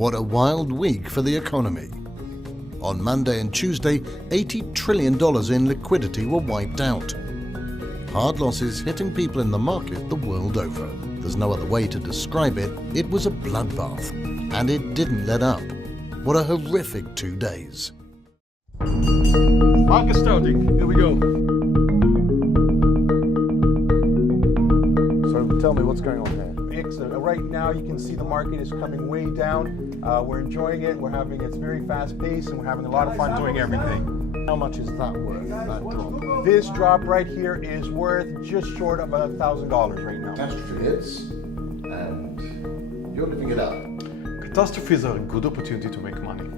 What a wild week for the economy. On Monday and Tuesday, $80 trillion in liquidity were wiped out. Hard losses hitting people in the market the world over. There's no other way to describe it. It was a bloodbath, and it didn't let up. What a horrific 2 days. Market starting, here we go. So tell me what's going on here. Right now you can see the market is coming way down. We're enjoying it, it's very fast paced, and we're having a lot of fun doing everything. How much is that worth, that drop? This drop right here is worth just short of $1,000 right now. Catastrophe hits, and you're living it up. Catastrophes are a good opportunity to make money.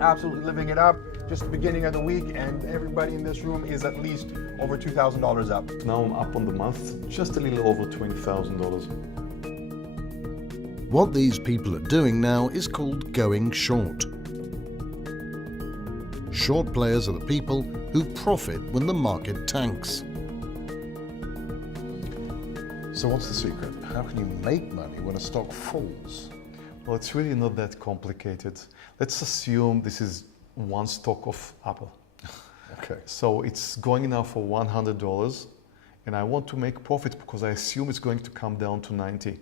Absolutely living it up. Just the beginning of the week, and everybody in this room is at least over $2,000 up. Now I'm up on the month, just a little over $20,000. What these people are doing now is called going short. Short players are the people who profit when the market tanks. So what's the secret? How can you make money when a stock falls? Well, it's really not that complicated. Let's assume this is one stock of Apple. Okay. So it's going now for $100, and I want to make profit because I assume it's going to come down to 90.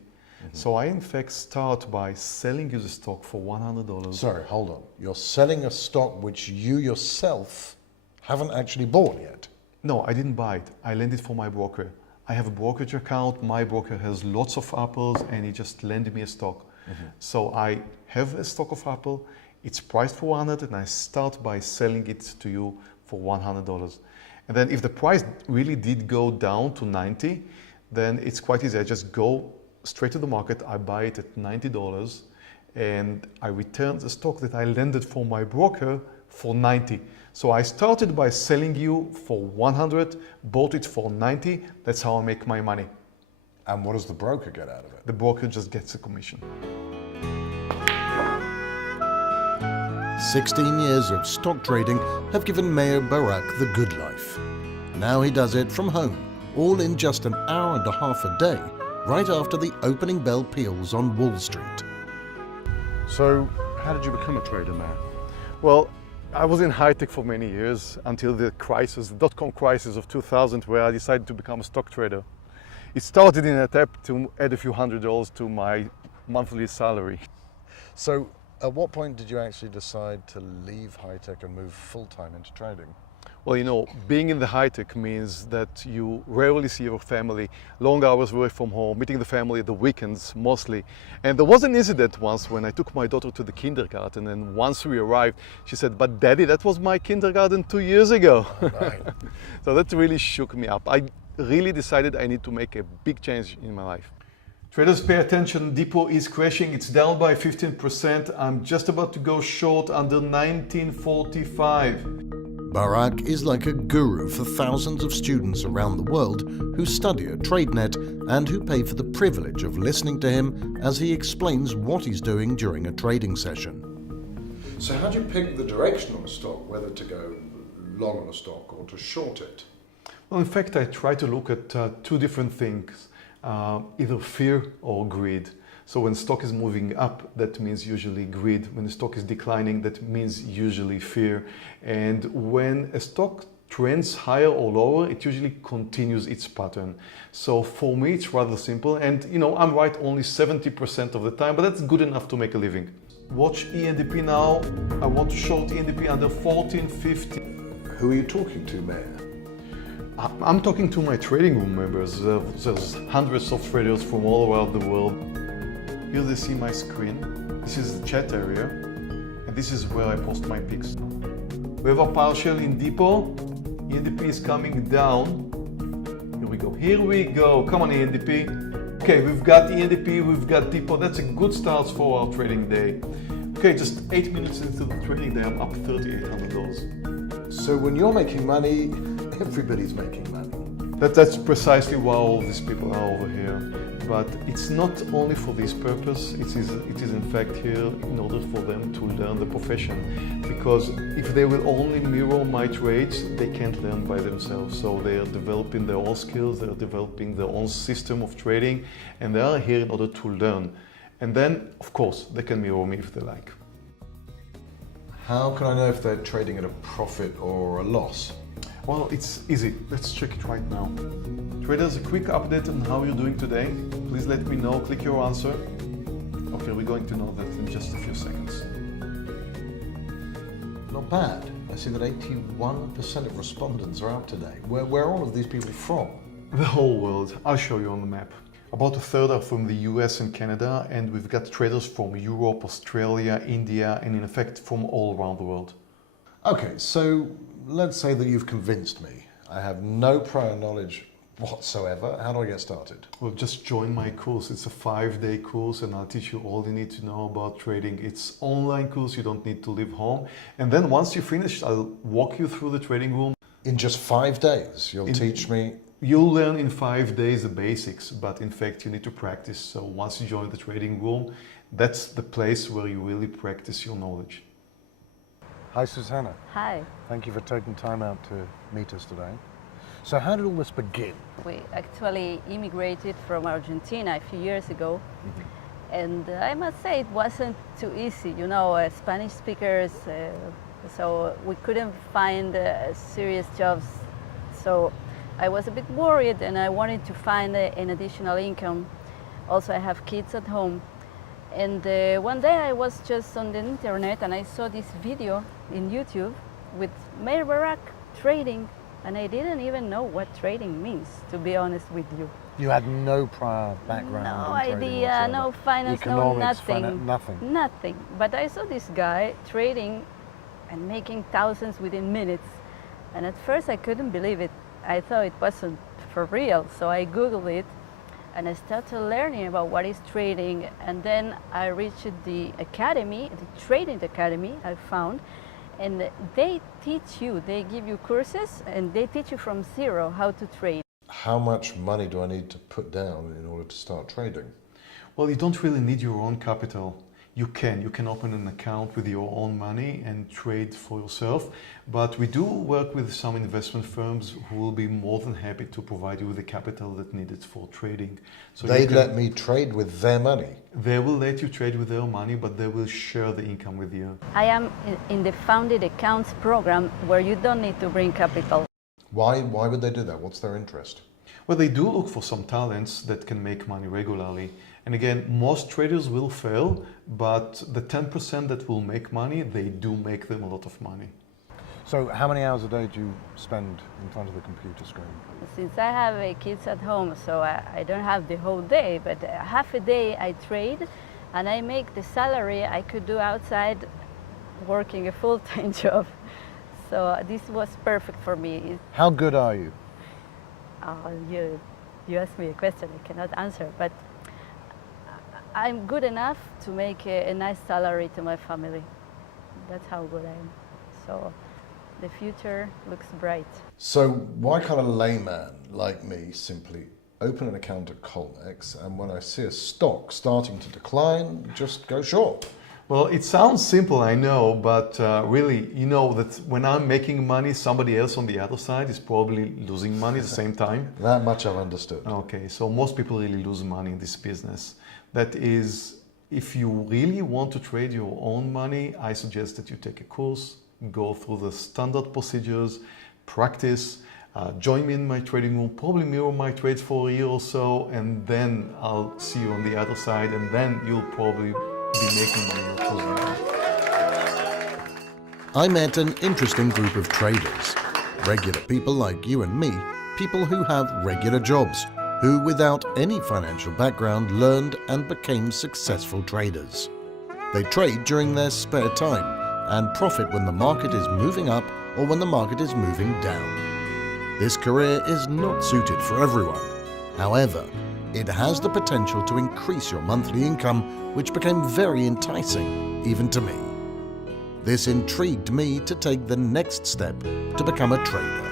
So I in fact start by selling you the stock for $100. Sorry, hold on. You're selling a stock which you yourself haven't actually bought yet. No, I didn't buy it. I lent it for my broker. I have a brokerage account. My broker has lots of Apples, and he just lended me a stock. So I have a stock of Apple. It's priced for 100, and I start by selling it to you for $100. And then if the price really did go down to 90, then it's quite easy. I just go straight to the market, I buy it at $90, and I return the stock that I lended for my broker for 90. So I started by selling you for 100, bought it for 90. That's how I make my money. And what does the broker get out of it? The broker just gets a commission. 16 years of stock trading have given Mayor Barak the good life. Now he does it from home, all in just an hour and a half a day, right after the opening bell peals on Wall Street. So how did you become a trader, Mayor? Well, I was in high tech for many years until the crisis, the dot-com crisis of 2000, where I decided to become a stock trader. It started in an attempt to add a few $100s to my monthly salary. So at what point did you actually decide to leave high tech and move full-time into trading? Well, you know, being in the high tech means that you rarely see your family, long hours away from home, meeting the family at the weekends mostly. And there was an incident once when I took my daughter to the kindergarten, and once we arrived, she said, "But Daddy, that was my kindergarten 2 years ago." Right. So that really shook me up. I really decided I need to make a big change in my life. Traders, pay attention. Depot is crashing. It's down by 15%. I'm just about to go short under 1945. Barak is like a guru for thousands of students around the world who study at TradeNet and who pay for the privilege of listening to him as he explains what he's doing during a trading session. So how do you pick the direction of a stock, whether to go long on a stock or to short it? Well, in fact, I try to look at two different things, either fear or greed. So when stock is moving up, that means usually greed. When the stock is declining, that means usually fear. And when a stock trends higher or lower, it usually continues its pattern. So for me, it's rather simple. And you know, I'm right only 70% of the time, but that's good enough to make a living. Watch ENDP now. I want to short ENDP under 1450. Who are you talking to, Mayor? I'm talking to my trading room members. There's hundreds of traders from all around the world. Here they see my screen. This is the chat area, and this is where I post my picks. We have a partial in Depot. ENDP is coming down. Here we go. Here we go. Come on, ENDP. Okay, we've got ENDP, we've got Depot. That's a good start for our trading day. Okay, just 8 minutes into the trading day, I'm up $3,800. So when you're making money, everybody's making money. That's precisely why all these people are over here. But it's not only for this purpose, it is in fact here in order for them to learn the profession. Because if they will only mirror my trades, they can't learn by themselves. So they are developing their own skills, they are developing their own system of trading, and they are here in order to learn. And then, of course, they can mirror me if they like. How can I know if they're trading at a profit or a loss? Well, it's easy. Let's check it right now. Traders, a quick update on how you're doing today. Please let me know. Click your answer. Okay, we're going to know that in just a few seconds. Not bad. I see that 81% of respondents are out today. Where are all of these people from? The whole world. I'll show you on the map. About a third are from the US and Canada, and we've got traders from Europe, Australia, India, and in effect from all around the world. Okay, so let's say that you've convinced me. I have no prior knowledge whatsoever. How do I get started? Well, just join my course. It's a 5-day course, and I'll teach you all you need to know about trading. It's online course. You don't need to leave home. And then once you finish, I'll walk you through the trading room. In just 5 days, you'll teach me. You'll learn in 5 days the basics, but in fact you need to practice. So once you join the trading room, that's the place where you really practice your knowledge. Hi, Susanna. Hi. Thank you for taking time out to meet us today. So how did all this begin? We actually immigrated from Argentina a few years ago. And I must say it wasn't too easy. You know, Spanish speakers, so we couldn't find serious jobs. So I was a bit worried and I wanted to find an additional income. Also, I have kids at home. And one day I was just on the internet and I saw this video in YouTube with Meir Barak trading, and I didn't even know what trading means, to be honest with you. You had no prior background No in trading idea, whatsoever. no finance, no Economics, nothing. nothing. Nothing. But I saw this guy trading and making thousands within minutes. And at first I couldn't believe it. I thought it wasn't for real. So I Googled it and I started learning about what is trading. And then I reached the academy, the trading academy I found. And they teach you, they give you courses and they teach you from zero how to trade. How much money do I need to put down in order to start trading? Well, you don't really need your own capital. You can open an account with your own money and trade for yourself. But we do work with some investment firms who will be more than happy to provide you with the capital that needed for trading. So They'd let me trade with their money? They will let you trade with their money, but they will share the income with you. I am in the Founded Accounts program where you don't need to bring capital. Why would they do that? What's their interest? Well, they do look for some talents that can make money regularly. And again, most traders will fail, but the 10% that will make money, they do make them a lot of money. So how many hours a day do you spend in front of the computer screen? Since I have kids at home, so I don't have the whole day, but half a day I trade and I make the salary I could do outside working a full-time job. So this was perfect for me. How good are you? You asked me a question I cannot answer, but I'm good enough to make a nice salary to my family. That's how good I am. So the future looks bright. So why can't a layman like me simply open an account at Colmex and when I see a stock starting to decline, just go short? Well, it sounds simple, I know, but really, you know that when I'm making money, somebody else on the other side is probably losing money at the same time. That much I've understood. Okay, so most people really lose money in this business. That is, if you really want to trade your own money, I suggest that you take a course, go through the standard procedures, practice, join me in my trading room, probably mirror my trades for a year or so, and then I'll see you on the other side, and then you'll probably be making money, not losing money. I met an interesting group of traders, regular people like you and me, people who have regular jobs, who without any financial background learned and became successful traders. They trade during their spare time and profit when the market is moving up or when the market is moving down. This career is not suited for everyone. However, it has the potential to increase your monthly income, which became very enticing, even to me. This intrigued me to take the next step to become a trader.